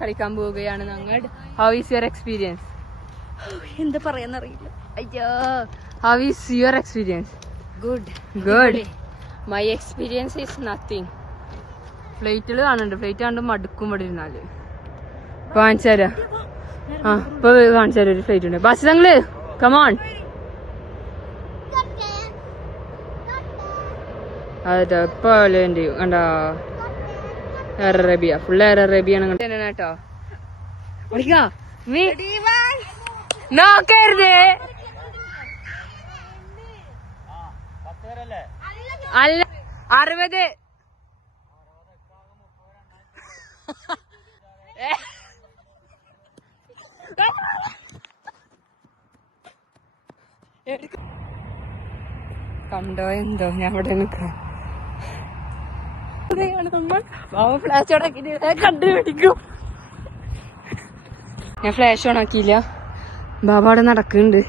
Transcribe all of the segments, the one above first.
കളിക്കാൻ പോവുകയാണ് ഞങ്ങൾ. How is your experience? എന്താ പറയാന്നറിയില്ല. അയ്യോ, how is your experience? Good. My experience is nothing. ഫ്ലൈറ്റിൽ കാണുന്നുണ്ട്, ഫ്ലൈറ്റ് കണ്ട് മടുക്കും ഇവിടെ ഇരുന്നാല്. കാണിച്ചു തരാം. ഇപ്പൊ കാണിച്ചു തരാം, ഒരു ഫ്ലൈറ്റ് ഉണ്ട്. ബസ് ഞങ്ങള് കമോൺ. അതെ ഇപ്പൊ ലാൻഡ് ചെയ്യും. കണ്ടാ air Arabia, full air Arabia ആണ് കേട്ടോ. നോക്കരുത്. അല്ല 60. കണ്ടോ എന്തോ ഞാൻ ഇവിടെ നിൽക്കാം. ഫ്ലാഷ് ഓണാക്കി കണ്ടുപിടിക്കും. ഞാൻ ഫ്ലാഷ് ഓണാക്കിയില്ല. ബാബ അവിടെ നടക്കുന്നുണ്ട്.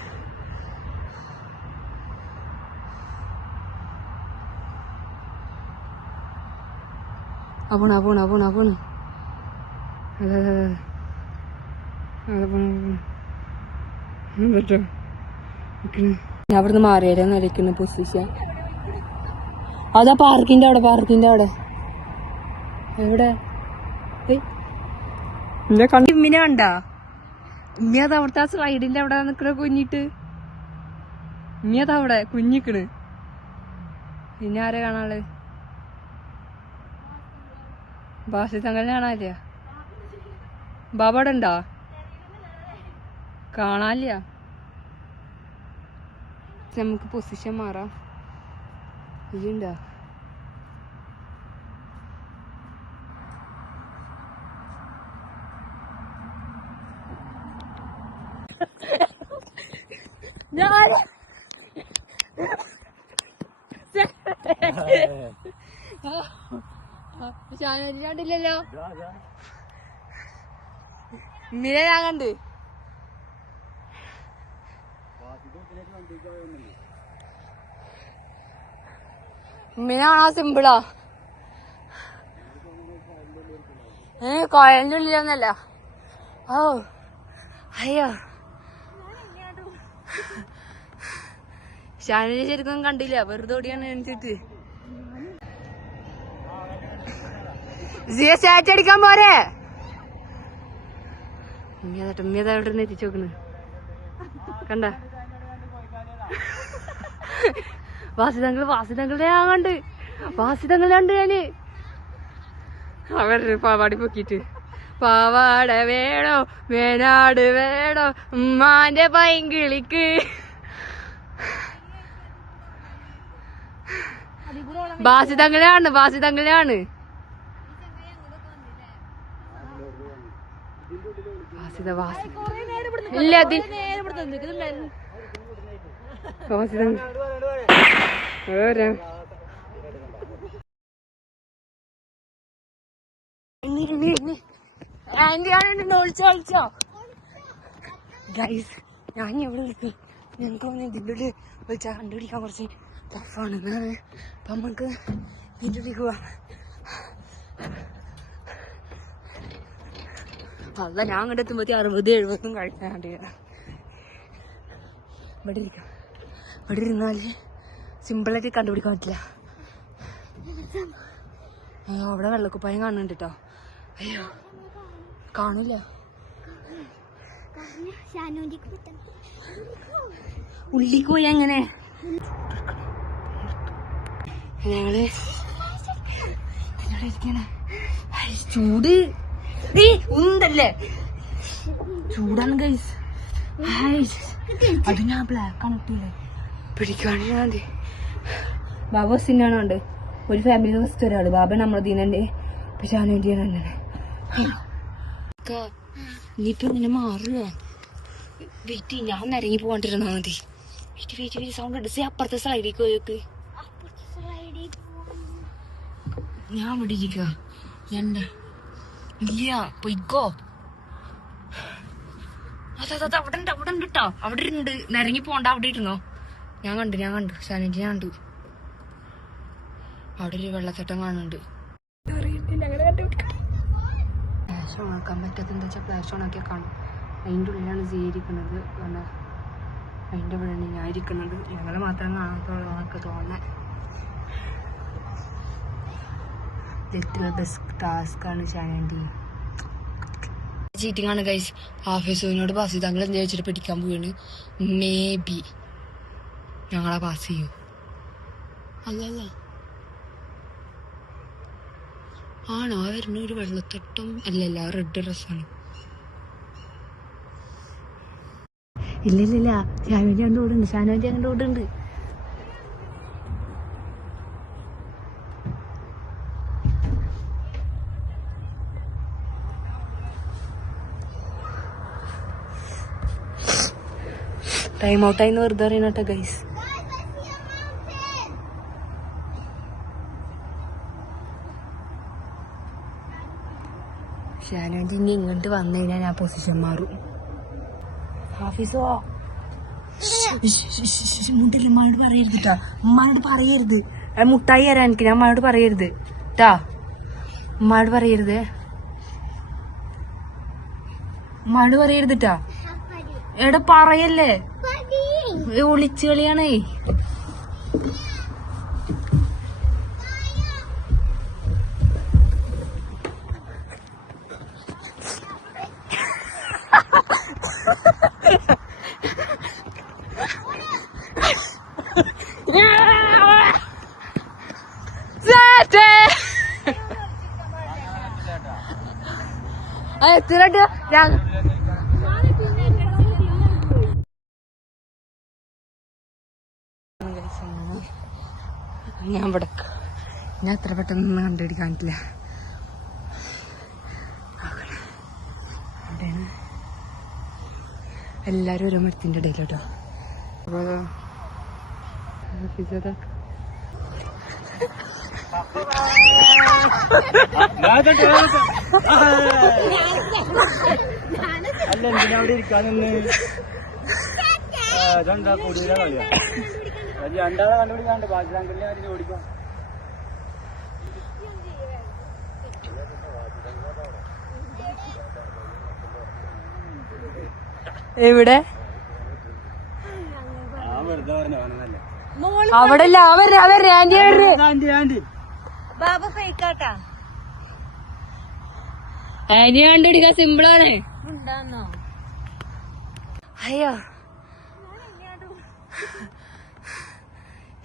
പോണ് ഞാൻ അവിടുന്ന് മാറിയാലോ നിലയ്ക്കുന്ന പൊസിഷൻ. അതാ പാർക്കിന്റെ അവിടെ എവിടെ ഇമ്മിനെ കണ്ടാ? ഇമ്മി അത് അവിടുത്തെ ആ സ്ലൈഡിന്റെ അവിടെ നിക്കണ കുഞ്ഞിട്ട്. ഇമ്മി അത് അവിടെ കുഞ്ഞിക്കണ്. പിന്നെ ആരെ കാണാള്? ബാസി തങ്കലിനെ കാണാനില്ല. ബാബ അവിടെ ഉണ്ടോ? കാണാനില്ല. നമുക്ക് പൊസിഷൻ മാറാം. ഇതുണ്ടോ? കണ്ടില്ലല്ലോ. ഇങ്ങനെ ഞാൻ കണ്ട്. ഇങ്ങനെ കാണാ സിമ്പിളാ. കോയലിന്റെ ഉള്ളിലൊന്നല്ല. ഓ അയ്യോ, ഷാനിനെ ശരിക്കും കണ്ടില്ല, വെറുതെ ഓടിയാണ് എണിച്ചിട്ട്. സ്റ്റാറ്റ് അടിക്കാൻ പോരെ? ഉമ്മിയതാ അവിടെ നിന്ന് എത്തിച്ചു നോക്കണ്. കണ്ട വാസിതങ്ങളുടെ ഞാൻ കണ്ട്. വാസിതങ്ങൾ കണ്ട് ഞാന്. അവര് പാവാടി പൊക്കിട്ട് പാവാട വേണോ വേനാട് വേണോ ഉമ്മാന്റെ പൈങ്കിളിക്ക്. ബാസിതങ്ങളാണ്. ഇല്ല കളിച്ചോ ഗൈസ്. ഞാൻ എവിടെ വിളിക്കും? ഞങ്ങൾക്ക് ഇതിൻ്റെ ഉള്ളിൽ വിളിച്ചാൽ കണ്ടുപിടിക്കാൻ കുറച്ച് ടഫാണ്. അപ്പൊ നമുക്ക് ഇതിൻ്റെ ഉള്ളിൽ പോവാ. അല്ല ഞാൻ അങ്ങോട്ട് എത്തുമ്പോ 60-70 കഴിക്കാണ്ട് ഇവിടെ ഇരിക്കാം. ഇവിടെ ഇരുന്നാല് സിമ്പിളായിട്ട് കണ്ടുപിടിക്കാൻ പറ്റില്ല. അയ്യോ അവിടെ വെള്ളക്കുപ്പായം കാണുന്നുണ്ട് കേട്ടോ. അയ്യോ കാണില്ല. ഉള്ളിക്ക് പോയി എങ്ങനെ? ഞങ്ങള് ചൂട് ഉണ്ടല്ലേ, ചൂടാണ് ഗൈസ്. അത് ഞാൻ ബ്ലാക്ക് ആണ് ഇട്ടില്ലേ, പിടിക്കാണ്ട് മതി. ബാബ ബസ്സിനാണോണ്ട് ഒരു ഫാമിലി ബസ് ഒരാള്. ബാബ നമ്മളെ ദീനന്റെ പക്ഷെ ആനേണ്ടിയാണ് അങ്ങനെ. ഇനിയിപ്പോ ഇങ്ങനെ മാറുക. വെയിറ്റ്, ഞാൻ നിരങ്ങി പോകാണ്ടിരുന്നാ മതി. വെയിറ്റ് സൗണ്ട് എടുത്ത് അപ്പുറത്തെ സൈഡിലേക്ക് പോയൊക്കെ. ഞാൻ ഇവിടെ ഇരിക്ക. ഇല്ല പൊയ്ക്കോ. അതെ അവിടെ ഉണ്ട് കേട്ടോ. അവിടെ ഉണ്ട്, നിരങ്ങി പോണ്ട. അവിടെ ഇരുന്നോ. ഞാൻ കണ്ടു സാനിറ്റി ഞാൻ കണ്ടു. അവിടെ ഒരു വെള്ളച്ചാട്ടം കാണുന്നുണ്ട്. ഓൺ ആക്കാൻ പറ്റാത്ത എന്താ വെച്ചാൽ ഫ്ലാഷ് ഓൺ ആക്കിയാൽ കാണും. അതിൻ്റെ ഉള്ളിലാണ് ചെയ്തിരിക്കുന്നത്. കാരണം അതിൻ്റെ ഉള്ളിലാണ് ഞാൻ ഇരിക്കുന്നത്. ഞങ്ങൾ മാത്രം കാണാത്തുള്ളൂ എന്നൊക്കെ തോന്നുന്നത്. ലിറ്റിൽ ബെസ്റ്റ് ടാസ്ക്കാണ് ഷാനൻറ്റി. ചീറ്റിംഗ് ആണ് ഗൈസ്. ഹാഫിസുവിനോട് പാസ് ചെയ്ത് ഞങ്ങൾ എന്താ വെച്ചിട്ട് പിടിക്കാൻ പോവുകയാണ്. മേ ബി ഞങ്ങളെ പാസ് ചെയ്യൂ. അല്ലല്ല ആണോ? ആ വരുന്ന ഒരു വെള്ളത്തട്ടും അല്ലല്ല റെഡ് ഡ്രസ്സാണ്. ഇല്ല ഷാനോജി അങ്ങോട്ട് ഓടുണ്ട്. ഷാനോജി അങ്ങോട്ട് ഓടുണ്ട്. ടൈം ഔട്ടായിന്ന് വെറുതെ അറിയണട്ടെ ഗൈസ്. ഷാനോജി ഇനി ഇങ്ങോട്ട് വന്നു കഴിഞ്ഞാൽ ഞാൻ പൊസിഷൻ മാറും. ഹാഫിസോ മുട്ടില്ല, ഉമ്മാനോട് പറയരുത് കേട്ടാ. ഉമ്മാനോട് പറയരുത്. മുട്ടായി തരാൻ എനിക്ക്. ഞാൻ ഉമ്മാനോട് പറയരുത് കേട്ടാ. ഉമ്മാനോട് പറയരുത്. ഉമ്മാനോട് പറയരുത് കേട്ടാ. എടാ പറയല്ലേ, ഒളിച്ചു കളിയാണേ. ഞാൻ ഇവിടെ ഞാൻ അത്ര പെട്ടെന്നൊന്നും കണ്ടുപിടിക്കാൻ പറ്റില്ല. അവിടെയാണ് എല്ലാരും ഓരോ മരത്തിന്റെ ഇടയിലോട്ടോ. അല്ല എന്തിനാ അവിടെ ഇരിക്കാനൊന്ന് അതെന്താ കൂടുതലാ കളിയാ. രണ്ടാളെ കണ്ടുപിടിക്കാണ്ട് ബാക്കി രണ്ടിനെ അതിന് ഓടിക്കാം. എവിടെ? വെറുതെ പറഞ്ഞല്ലേ അവിടെ അല്ല. ആന്റി കണ്ടുപിടിക്കാൻ സിമ്പിളാണ്. അയ്യോ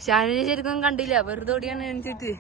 ഷാനിനെ ശരിക്കും കണ്ടില്ല, വെറുതെ ഓടിയാണ് എണിച്ചിട്ട്.